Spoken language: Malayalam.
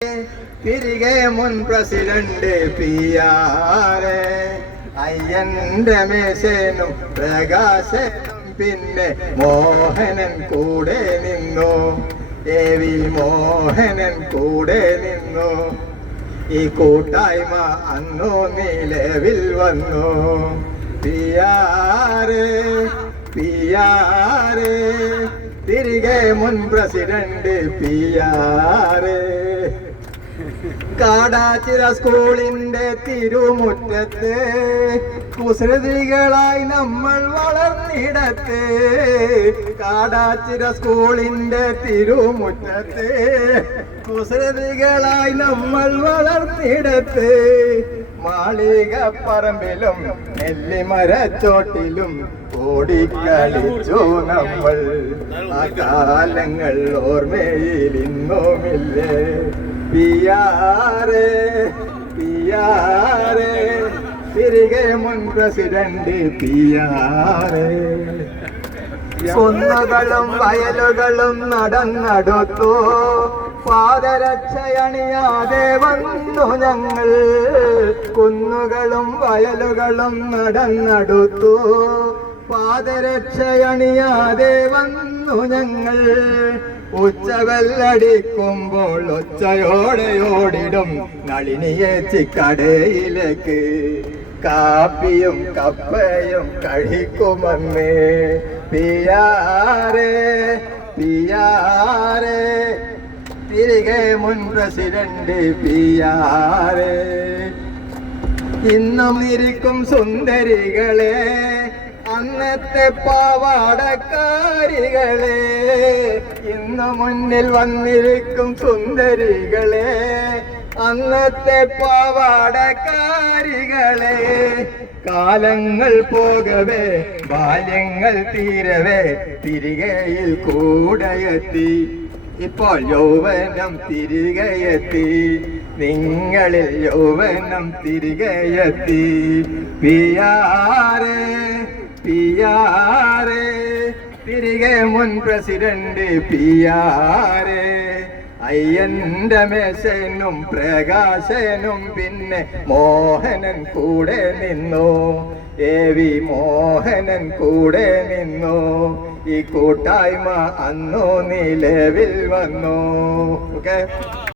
തിരികെ മുൻ പ്രസിഡന്റ് PR അയ്യന്റെ മേശനും പ്രകാശനും പിന്നെ മോഹനൻ കൂടെ നിന്നു. AV മോഹനൻ കൂടെ നിന്നു. ഈ കൂട്ടായ്മ അന്നു നിലവിൽ വന്നു. PR തിരികെ മുൻ പ്രസിഡന്റ് PR. കാടാച്ചിറ സ്കൂളിന്റെ തിരുമുറ്റത്ത് കുസൃതികളായി നമ്മൾ വളർന്നിടത്ത്. കാടാച്ചിറ സ്കൂളിന്റെ തിരുമുറ്റത്ത് കുസൃതികളായി നമ്മൾ വളർന്നിടത്ത്. മാളികപ്പറമ്പിലും നെല്ലിമരച്ചോട്ടിലും ഓടിക്കളിച്ചു നമ്മൾ. ആ കാലങ്ങൾ ഓർമ്മയിൽ ഇന്നുമില്ലേ. PR തിരികെ മുൻ പ്രസിഡന്റ് PR. കുന്നുകളും വയലുകളും നടന്നടുത്തു. പാദരക്ഷയണിയാതെ വന്നു ഞങ്ങൾ. കുന്നുകളും വയലുകളും നടന്നടുത്തു. പാദരക്ഷയണിയാതെ വന്നു ഞങ്ങൾ. ഉച്ചവെല്ലടിക്കുമ്പോൾ ഒച്ചയോടെ ഓടിടും നളിനിയേച്ചിക്കടയിലേക്ക്. കാപ്പിയും കപ്പയും കഴിക്കുമെന്ന്. PR തിരികെ മുൻ പ്രസിഡന്റ് PR. ഇന്നും ഇരിക്കും സുന്ദരികളെ അന്നത്തെ പാവാടക്കാരികളെ. ഇന്ന് മുന്നിൽ വന്നിരിക്കും സുന്ദരികളെ അന്നത്തെ പാവാടക്കാരികളെ. കാലങ്ങൾ പോകവേ ബാല്യങ്ങൾ തീരവേ തിരികെയിൽ കൂടെയെത്തി. ഇപ്പോൾ യൗവനം തിരികെയെത്തി. നിങ്ങളിൽ യൗവനം തിരികെയെത്തി. PR തിരികെ മുൻ പ്രസിഡന്റ് PR. അയ്യന്റെ മേശനും പ്രകാശനും പിന്നെ മോഹനൻ കൂടെ നിന്നു. AV മോഹനൻ കൂടെ നിന്നു. ഈ കൂട്ടായ്മ അന്നു നിലവിൽ വന്നു. ഓക്കെ.